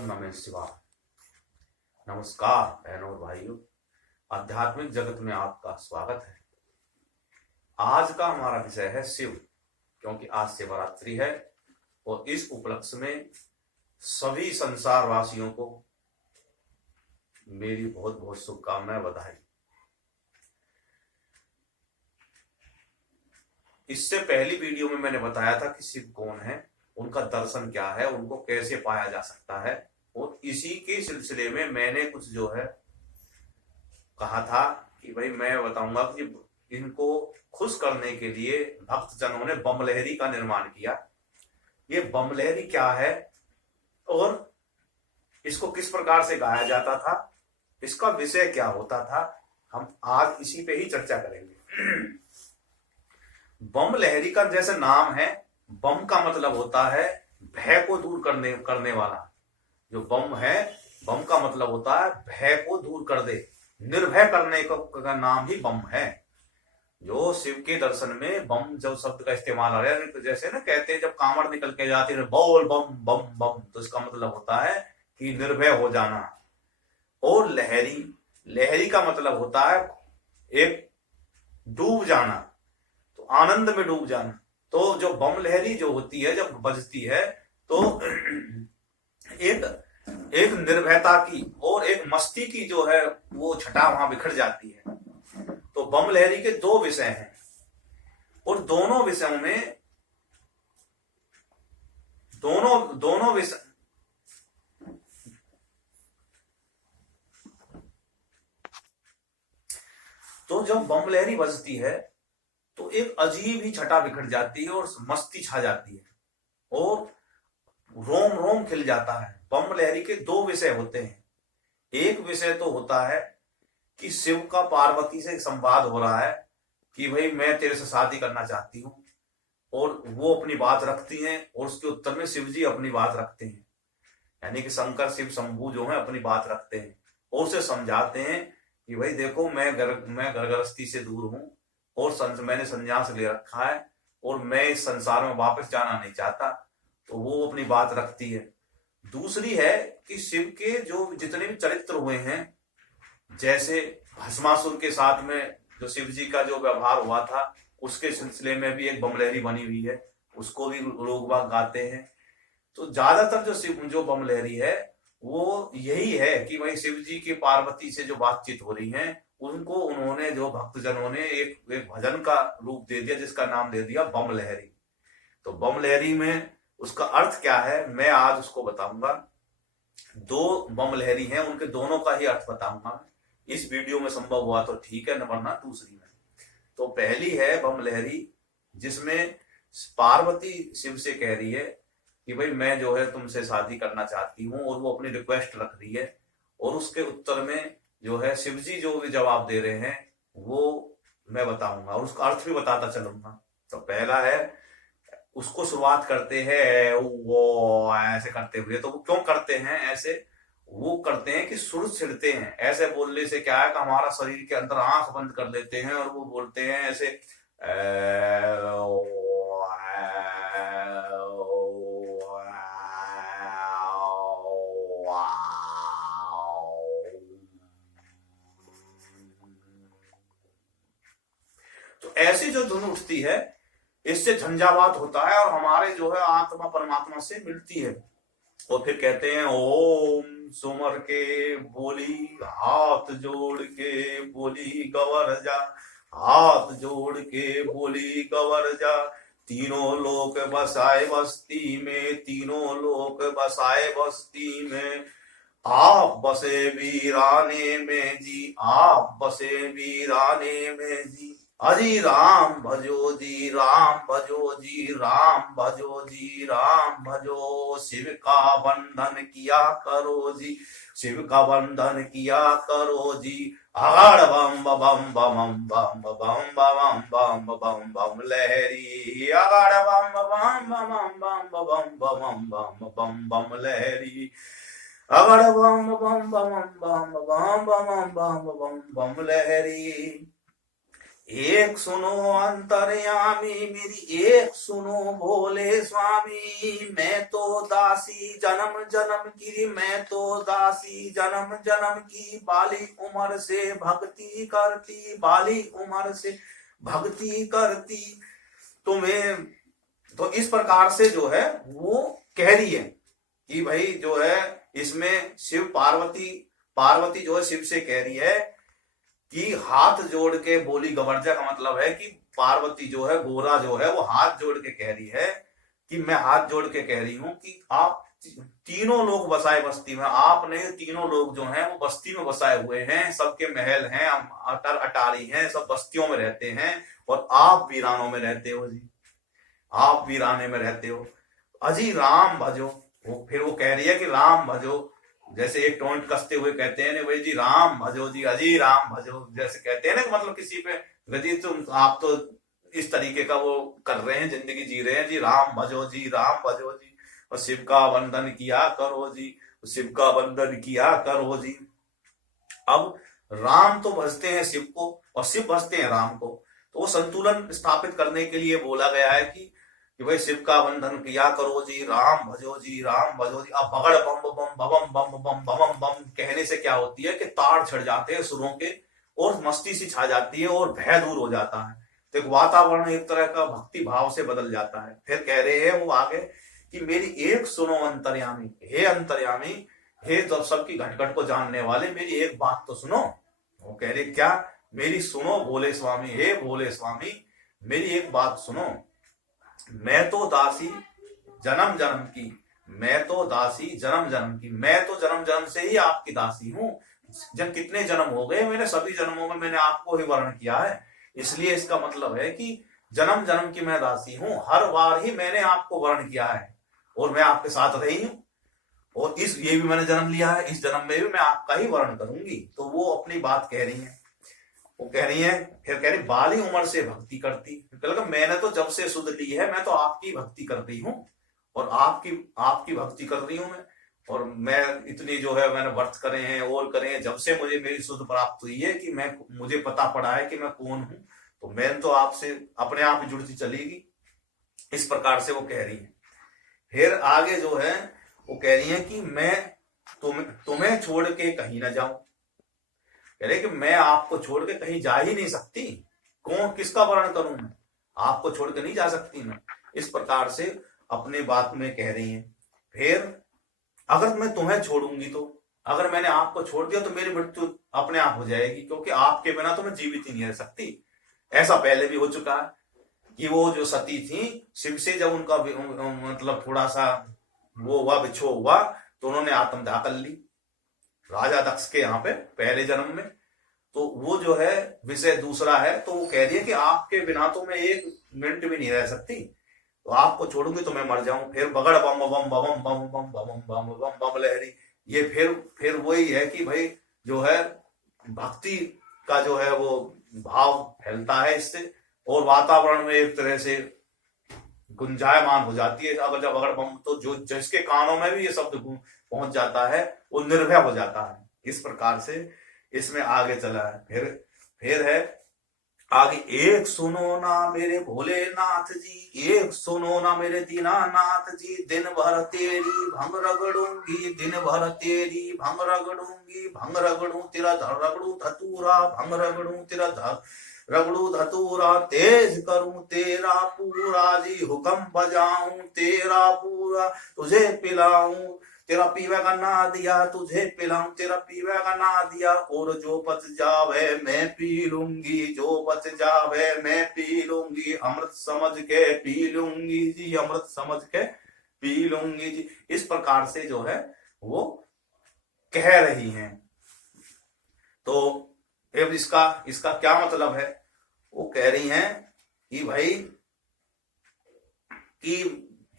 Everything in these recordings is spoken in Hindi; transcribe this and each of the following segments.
ओम नमः शिवाय। नमस्कार बहनों और भाइयों, आध्यात्मिक जगत में आपका स्वागत है। आज का हमारा विषय है शिव, क्योंकि आज शिवरात्रि है और इस उपलक्ष्य में सभी संसार वासियों को मेरी बहुत बहुत शुभकामनाएं, बधाई। इससे पहली वीडियो में मैंने बताया था कि शिव कौन है, उनका दर्शन क्या है, उनको कैसे पाया जा सकता है, और इसी के सिलसिले में मैंने कुछ जो है कहा था कि भाई मैं बताऊंगा कि इनको खुश करने के लिए भक्तजनों ने बम लहरी का निर्माण किया। ये बम लहरी क्या है और इसको किस प्रकार से गाया जाता था, इसका विषय क्या होता था, हम आज इसी पे ही चर्चा करेंगे। बम लहरी का जैसे नाम है, बम का मतलब होता है भय को दूर करने वाला। जो बम है, बम का मतलब होता है भय को दूर कर दे, निर्भय करने का नाम ही बम है। जो शिव के दर्शन में बम जो शब्द का इस्तेमाल आ रहा है, तो जैसे ना कहते हैं जब कांवड़ निकल के जाती है बोल बम बम बम, तो इसका मतलब होता है कि निर्भय हो जाना। और लहरी, लहरी का मतलब होता है एक डूब जाना, तो आनंद में डूब जाना। तो जो बम लहरी जो होती है, जब बजती है तो एक निर्भयता की और एक मस्ती की जो है वो छटा वहां बिखर जाती है। तो बम लहरी के दो विषय हैं और दोनों विषयों में दोनों विषय तो जब बम लहरी बजती है तो एक अजीब ही छटा बिखर जाती है और मस्ती छा जाती है और रोम रोम खिल जाता है। बम लहरी के दो विषय होते हैं। एक विषय तो होता है कि शिव का पार्वती से संवाद हो रहा है कि भाई मैं तेरे से शादी करना चाहती हूं, और वो अपनी बात रखती हैं और उसके उत्तर में शिव जी अपनी बात रखते हैं। यानी कि शंकर शिव शंभू जो है अपनी बात रखते हैं और उसे समझाते हैं कि भाई देखो मैं घर गृहस्थी से दूर हूं और मैंने संन्यास ले रखा है और मैं इस संसार में वापस जाना नहीं चाहता। तो वो अपनी बात रखती है। दूसरी है कि शिव के जो जितने भी चरित्र हुए हैं, जैसे भस्मासुर के साथ में जो शिव जी का जो व्यवहार हुआ था, उसके सिलसिले में भी एक बम लहरी बनी हुई है, उसको भी लोग बाग गाते हैं। तो ज्यादातर जो बम लहरी है वो यही है कि भाई शिव जी की पार्वती से जो बातचीत हो रही है, उनको उन्होंने जो भक्तजनों ने एक भजन का रूप दे दिया, जिसका नाम दे दिया बम लहरी। तो बम लहरी में उसका अर्थ क्या है, मैं आज उसको बताऊंगा। दो बम लहरी हैं, उनके दोनों का ही अर्थ बताऊंगा। इस वीडियो में संभव हुआ तो ठीक है, न वरना दूसरी में। तो पहली है बम लहरी जिसमें पार्वती शिव से कह रही है कि भाई मैं जो है तुमसे शादी करना चाहती हूँ, और वो अपनी रिक्वेस्ट रख रही है, और उसके उत्तर में जो है शिव जी जो भी जवाब दे रहे हैं वो मैं बताऊंगा और उसका अर्थ भी बताता चलूंगा। तो पहला है, उसको शुरुआत करते हैं वो ऐसे करते हुए। तो वो क्यों करते हैं ऐसे? वो करते हैं कि सुर छिड़ते हैं। ऐसे बोलने से क्या है कि हमारा शरीर के अंदर आंख बंद कर लेते हैं और वो बोलते हैं ऐसे तो ऐसी जो धुन उठती है, इससे झंझावात होता है और हमारे जो है आत्मा परमात्मा से मिलती है। और फिर कहते हैं ओम सुमर के बोली हाथ जोड़ के बोली गवर जा, हाथ जोड़ के बोली गवर जा, तीनों लोक बसाए बस्ती में, तीनों लोक बसाए बस्ती में, आप बसे वीराने में जी, आप बसे वीराने में जी, हरि राम भजो जी, राम भजो जी, राम भजो जी, राम भजो, शिव का बंधन किया करो जी, शिव का बंधन किया करो जी, अगड़ बम बम बम बम बम बम बम बम बम लहरी, अगड़ बम बम बम बम बम बम बम बम लहरी, अगड़ बम बम बम बम बम बम बम बम लहरी। एक सुनो अंतर्यामी मेरी एक सुनो भोले स्वामी, मैं तो दासी जन्म जन्म की, मैं तो दासी जन्म जन्म की, बाली उम्र से भक्ति करती, बाली उम्र से भक्ति करती। तुम्हें तो इस प्रकार से जो है वो कह रही है कि भाई जो है इसमें शिव पार्वती, पार्वती जो है शिव से कह रही है कि हाथ जोड़ के बोली गवर्जा, का मतलब है कि पार्वती जो है, गोरा जो है वो हाथ जोड़ के कह रही है कि मैं हाथ जोड़ के कह रही हूं कि आप तीनों लोग बसाए बस्ती में, आपने तीनों लोग जो हैं वो बस्ती में बसाए हुए हैं, सबके महल हैं, अटर अटारी हैं, सब बस्तियों में रहते हैं, और आप वीरानों में रहते हो जी, आप वीराने में रहते हो, अजी राम भजो। वो फिर वो कह रही है कि राम भजो, जैसे एक टोंट कसते हुए कहते हैं ना भाई जी राम भजो जी, अजी राम भजो, जैसे कहते हैं ना, मतलब किसी पे गजी तुम आप तो इस तरीके का वो कर रहे हैं, जिंदगी जी रहे हैं जी, राम भजो जी, राम भजो जी, और शिव का वंदन किया करो जी, शिव का वंदन किया करो जी। अब राम तो भजते हैं शिव को और शिव भजते हैं राम को, तो वो संतुलन स्थापित करने के लिए बोला गया है कि भाई शिव का वंदन किया करो जी, राम भजो जी, राम भजो जी। अब बगड़ बम बम बम बम बम बम बम कहने से क्या होती है कि तार छड़ जाते हैं सुरों के, और मस्ती सी छा जाती है और भय दूर हो जाता है, तो एक वातावरण एक तरह का भक्ति भाव से बदल जाता है। फिर कह रहे हैं वो आगे कि मेरी एक सुनो अंतर्यामी, हे अंतर्यामी, हे तो सबकी घटघट को जानने वाले, मेरी एक बात तो सुनो। वो कह रहे क्या, मेरी सुनो भोले स्वामी, हे भोले स्वामी मेरी एक बात सुनो, मैं तो दासी जन्म जन्म की, मैं तो दासी जन्म जन्म की, मैं तो जन्म जन्म से ही आपकी दासी हूं, जब कितने जन्म हो गए मैंने, सभी जन्मों में मैंने आपको ही वर्ण किया है, इसलिए इसका मतलब है कि जन्म जन्म की मैं दासी हूं, हर बार ही मैंने आपको वर्ण किया है और मैं आपके साथ रही हूं, और इस ये भी मैंने जन्म लिया है, इस जन्म में भी मैं आपका ही वर्ण करूंगी। तो वो अपनी बात कह रही है, वो कह रही है, फिर कह रही बाली उम्र से भक्ति करती, मैंने तो जब से सुध ली है, मैं तो आपकी भक्ति कर रही हूँ, और आपकी आपकी भक्ति कर रही हूं मैं, और मैं इतनी जो है मैंने व्रत करे हैं और करे हैं, जब से मुझे मेरी सुध प्राप्त हुई है कि मैं, मुझे पता पड़ा है कि मैं कौन हूं, तो मैं तो आपसे अपने आप ही जुड़ती चलेगी। इस प्रकार से वो कह रही है। फिर आगे जो है वो कह रही है कि मैं तुम्हें छोड़ के कहीं ना जाऊं, कह रहे कि मैं आपको छोड़ के कहीं जा ही नहीं सकती, कौन किसका वर्ण करूं मैं, आपको छोड़ के नहीं जा सकती मैं, इस प्रकार से अपनी बात में कह रही है। फिर अगर मैं तुम्हें छोड़ूंगी, तो अगर मैंने आपको छोड़ दिया तो मेरी मृत्यु अपने आप हो जाएगी, क्योंकि आपके बिना तो मैं जीवित ही नहीं रह सकती। ऐसा पहले भी हो चुका है कि वो जो सती थी, शिव से जब उनका मतलब थोड़ा सा वो हुआ, बिछो हुआ, तो उन्होंने आत्मदाह कर ली राजा दक्ष के यहाँ पे पहले जन्म में। तो वो जो है विषय दूसरा है, तो वो कह रही है कि आपके बिना तो मैं एक मिनट भी नहीं रह सकती, तो आपको छोड़ूंगी तो मैं मर जाऊं। फिर बगड़ बम बम बम बम बम बम बम बम बम लहरी, ये फिर वही है कि भाई जो है भक्ति का जो है वो भाव फैलता है इससे, और वातावरण में एक तरह से गुंजायमान हो जाती है। अगर जब अगर बम, तो जो जिसके कानों में भी ये शब्द पहुंच जाता है वो निर्भय हो जाता है। इस प्रकार से इसमें आगे चला है। फिर है आगे, एक सुनो ना मेरे भोलेनाथ जी, एक सुनो ना मेरे दीनानाथ जी, दिन भर तेरी भंग रगड़ूंगी, दिन भर तेरी भंग रगड़ूंगी, भंग रगड़ू तेरा रगड़ू धतूरा, भंग रगड़ू तेरा रगड़ू धतूरा, तेज करूं तेरा पूरा जी, हुक्म बजाऊं तेरा पूरा, तुझे पिलाऊं तेरा पीवे का ना दिया, तुझे पिलाऊं तेरा पीवे का ना दिया, और जो बच जावे मैं पी लूंगी, जो बच जावे मैं पी लूंगी, अमृत समझ के पी लूंगी जी, अमृत समझ के पी लूंगी जी। इस प्रकार से जो है वो कह रही हैं। तो अब इसका क्या मतलब है, वो कह रही हैं कि भाई कि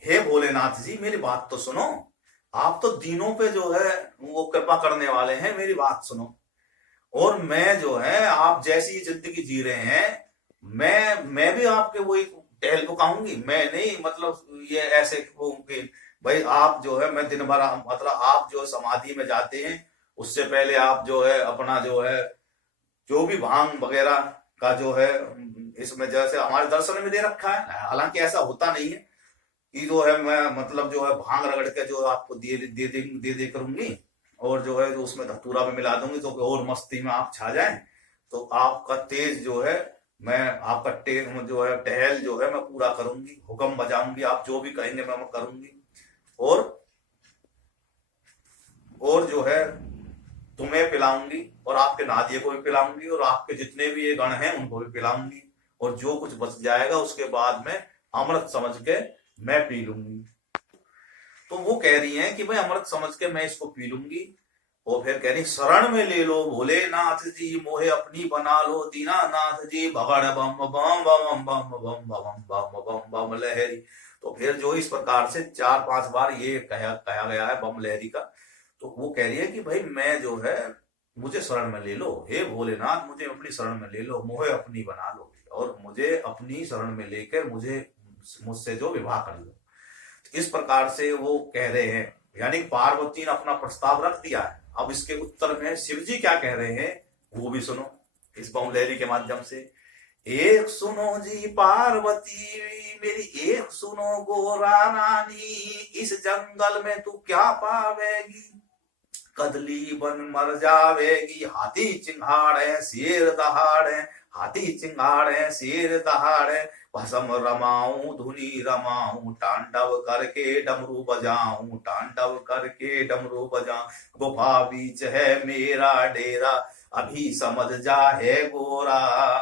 हे भोलेनाथ जी मेरी बात तो सुनो, आप तो दीनों पे जो है वो कृपा करने वाले हैं, मेरी बात सुनो। और मैं जो है आप जैसी जिंदगी जी रहे हैं, मैं भी आपके वही टहल पकाऊंगी, मैं नहीं मतलब ये ऐसे कि भाई आप जो है मैं दिन भर, मतलब आप जो समाधि में जाते हैं उससे पहले आप जो है अपना जो है जो भी भांग वगैरह का जो है इसमें जैसे हमारे दर्शन में दे रखा है, हालांकि ऐसा होता नहीं है कि जो है मैं मतलब जो है भांग रगड़ के जो आपको दे करूंगी और जो है जो उसमें धतूरा में मिला दूंगी तो और मस्ती में आप छा जाएं, तो आपका तेज जो है मैं आपका जो है टहल जो है मैं पूरा करूंगी, हुक्म बजाऊंगी, आप जो भी कहेंगे मैं करूंगी। और जो है तुम्हें पिलाऊंगी और आपके नादिये को भी पिलाऊंगी और आपके जितने भी ये गण हैं उनको भी पिलाऊंगी, और जो कुछ बच जाएगा उसके बाद में अमृत समझ के मैं पी लूंगी। तो वो कह रही हैं कि भाई अमृत समझ के मैं इसको पी लूंगी। और फिर कह रही शरण में ले लो भोलेनाथ जी, मोहे अपनी बना लो दीनानाथ जी, भगड़ बम बम बम बम बम बम बम बम बम लहरी। तो फिर जो इस प्रकार से 4-5 बार ये कहा गया है बम लहरी का। तो वो कह रही है कि भाई मैं जो है मुझे शरण में ले लो, हे भोलेनाथ मुझे अपनी शरण में ले लो, मोहे अपनी बना लो और मुझे अपनी शरण में लेकर मुझसे जो विवाह कर लो। इस प्रकार से वो कह रहे हैं, यानी पार्वती ने अपना प्रस्ताव रख दिया है। अब इसके उत्तर में शिव जी क्या कह रहे हैं वो भी सुनो इस बम लहरी के माध्यम से। एक सुनो जी पार्वती मेरी, एक सुनो गोरा रानी, इस जंगल में तू क्या पावेगी, कदली बन मर जावेगी, हाथी चिंगाड़े शेर दहाड़े, हाथी चिंगाड़े शेर दहाड़े, भस्म रमाऊं धुनी रमाऊं, तांडव करके डमरू बजाऊं, तांडव करके डमरू बजाऊं, गुफा बीच है मेरा डेरा, अभी समझ जा है गोरा,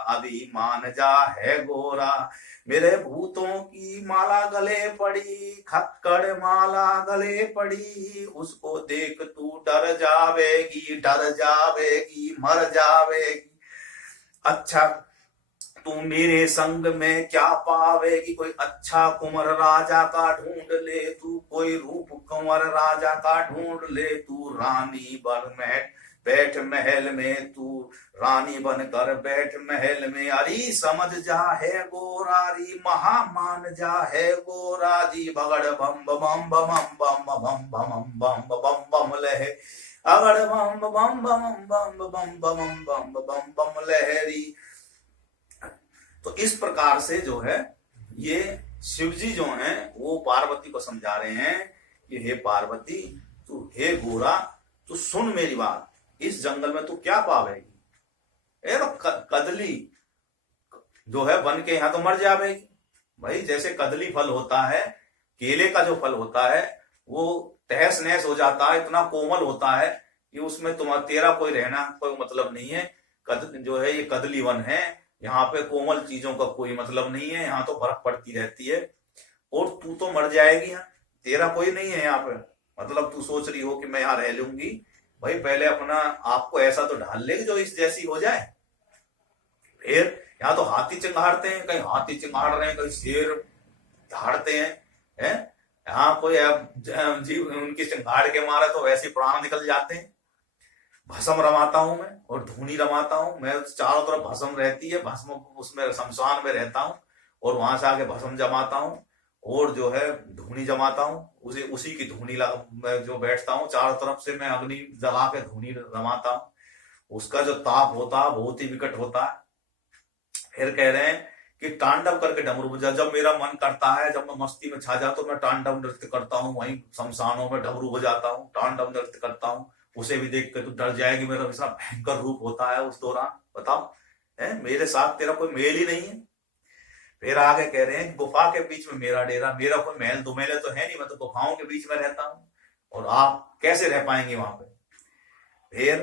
अभी मान जा है गोरा, मेरे भूतों की माला गले पड़ी, खक्कड़ माला गले पड़ी, उसको देख तू डर जावेगी, डर जावेगी, मर जावेगी। अच्छा तू मेरे संग में क्या पावेगी, कोई अच्छा कुंवर राजा का ढूंढ ले तू, कोई रूप कुंवर राजा का ढूंढ ले तू, रानी बन बैठ महल में, तू रानी बनकर बैठ महल में, अरे समझ जा है गोरारी, महामान जा है गोरा जी, बगड़ बम बम बम बम बम बम बम बम बम लहे, अगड़ बम बम बम बम बम बम बम बम बम लहरी। तो इस प्रकार से जो है ये शिव जी जो हैं वो पार्वती को समझा रहे हैं कि हे पार्वती तू, हे गोरा तू सुन मेरी बात, इस जंगल में तू क्या पावेगी, कदली जो है बन के यहां तो मर जाएगी। भाई जैसे कदली फल होता है, केले का जो फल होता है वो तहस नहस हो जाता है, इतना कोमल होता है कि उसमें तेरा कोई रहना कोई मतलब नहीं है। जो है ये कदली वन है, यहाँ पे कोमल चीजों का कोई मतलब नहीं है, यहाँ तो बर्फ पड़ती रहती है और तू तो मर जाएगी, यहाँ तेरा कोई नहीं है यहाँ पे। मतलब तू सोच रही हो कि मैं यहाँ रह लूंगी, भाई पहले अपना आपको ऐसा तो ढाल लेगी जो इस जैसी हो जाए। फिर यहाँ तो हाथी चिंगाड़ते हैं, कहीं हाथी चिंगाड़ रहे हैं, कहीं शेर धाड़ते हैं, यहाँ कोई जीव उनकी चिंगाड़ के मारे तो वैसे प्राण निकल जाते हैं। भस्म रमाता हूं मैं और धूनी रमाता हूं, मैं चारों तरफ भस्म रहती है, भस्म उसमें शमशान में रहता हूं और वहां से आके भस्म जमाता हूं और जो है धूनी जमाता हूं, उसी की धूनी मैं जो बैठता हूं, चारों तरफ से मैं अग्नि जला के धूनी रमाता हूं, उसका जो ताप होता है बहुत ही विकट होता है। फिर कह रहे हैं कि तांडव करके डमरू बजा, जब मेरा मन करता है, जब मैं मस्ती में छा जाता हूं मैं तांडव नृत्य करता हूँ, वहीं शमशानों में डमरू बजाता हूँ, तांडव नृत्य करता हूँ, उसे भी देख कर तू डर जाएगी, मेरा इतना भयंकर रूप होता है उस दौरान। बताओ मेरे साथ तेरा कोई मेल ही नहीं है। फिर आगे कह रहे हैं गुफा के बीच में मेरा डेरा, मेरा कोई महल दुमेले तो है नहीं, मैं तो गुफाओं के बीच में रहता हूं और आप कैसे रह पाएंगे वहां पे। फिर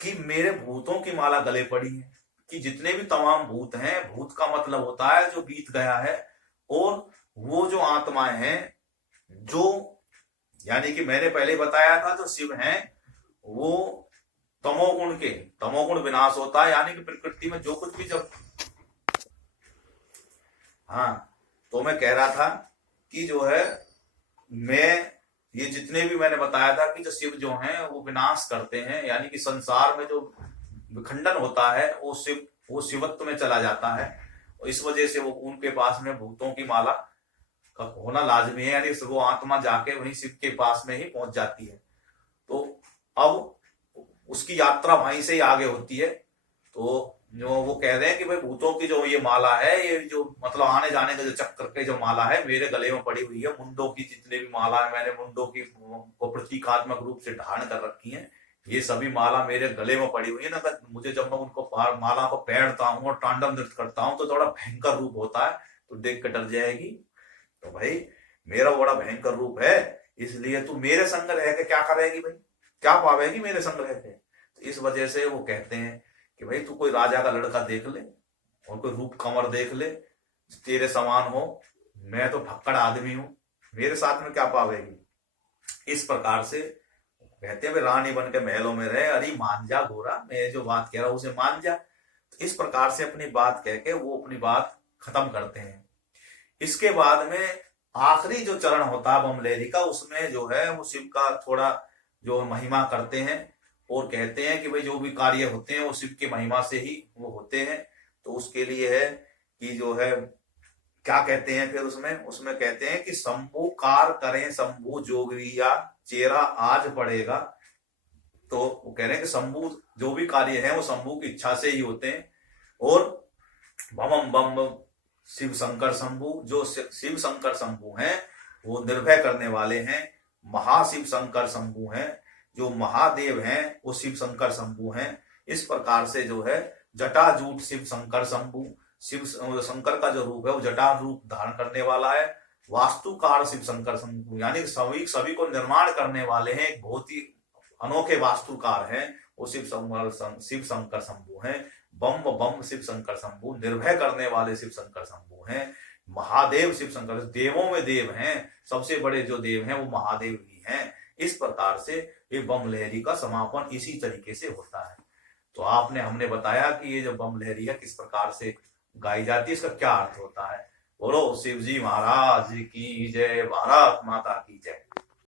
कि मेरे भूतों की माला गले पड़ी है, कि जितने भी तमाम भूत हैं, भूत का मतलब होता है जो बीत गया है, और वो जो आत्माएं हैं जो यानी कि मैंने पहले बताया था जो शिव हैं वो तमोगुण विनाश होता है, यानी कि प्रकृति में जो कुछ भी जब तो मैं कह रहा था कि जो है मैं ये जितने भी मैंने बताया था कि जो शिव जो हैं वो विनाश करते हैं, यानी कि संसार में जो विखंडन होता है वो शिवत्व में चला जाता है, और इस वजह से वो उनके पास में भूतों की माला का होना लाजमी है, यानी वो आत्मा जाके वहीं शिव के पास में ही पहुंच जाती है। तो अब उसकी यात्रा वहीं से ही आगे होती है। तो जो वो कह रहे हैं कि भाई भूतों की जो ये माला है, ये जो मतलब आने जाने का जो चक्कर के जो माला है मेरे गले में पड़ी हुई है, मुंडों की जितने भी माला है मैंने मुंडों की को प्रतीकात्मक रूप से धारण कर रखी है, ये सभी माला मेरे गले में पड़ी हुई है ना। मुझे जब मैं उनको माला को पहनता हूँ और तांडव नृत्य करता हूँ तो थोड़ा भयंकर रूप होता है, तो देख के डर जाएगी। तो भाई मेरा बड़ा भयंकर रूप है, इसलिए तू मेरे संग रह के क्या करेगी भाई, क्या पावेगी मेरे संग रह के। तो इस वजह से वो कहते हैं कि भाई तू कोई राजा का लड़का देख ले और कोई रूप कमर देख ले तेरे समान हो, मैं तो भक्कड़ आदमी हूं, मेरे साथ में क्या पावेगी। इस प्रकार से कहते हैं रानी बन के महलों में रहे, अरे मान जा गोरा, मैं जो बात कह रहा हूं उसे मान जा। तो इस प्रकार से अपनी बात कह के वो अपनी बात खत्म करते हैं। इसके बाद में आखिरी जो चरण होता है बमलेरी का, उसमें जो है वो शिव का थोड़ा जो महिमा करते हैं और कहते हैं कि भाई जो भी कार्य होते हैं वो शिव की महिमा से ही वो होते हैं। तो उसके लिए है कि जो है क्या कहते हैं फिर उसमें कहते हैं कि शंभु कार करें शंभु जोगिया चेहरा आज पड़ेगा। तो वो कह रहे हैं कि शंभु जो भी कार्य है वो शंभु की इच्छा से ही होते हैं। और बम बम शिव शंकर शंभु, जो शिव शंकर शंभु हैं वो निर्भय करने वाले हैं। महाशिव शंकर शंभु हैं, जो महादेव हैं वो शिव शंकर शंभु हैं। इस प्रकार से जो है जटाजूट शिव शंकर शंभु, शिव शंकर का जो रूप है वो जटा रूप धारण करने वाला है। वास्तुकार शिव शंकर शंभु, यानी सभी को निर्माण करने वाले हैं, एक बहुत ही अनोखे वास्तुकार हैं, वो शिव शंकर शंभु हैं। बम बम शिव शंकर शंभु, निर्भय करने वाले शिव शंकर शंभु हैं। महादेव शिव शंकर, देवों में देव हैं, सबसे बड़े जो देव हैं वो महादेव ही हैं। इस प्रकार से ये बम लहरी का समापन इसी तरीके से होता है। तो हमने बताया कि ये जो बम लहरी है किस प्रकार से गाई जाती है, इसका क्या अर्थ होता है। बोलो शिव जी महाराज की जय, भारत माता की जय।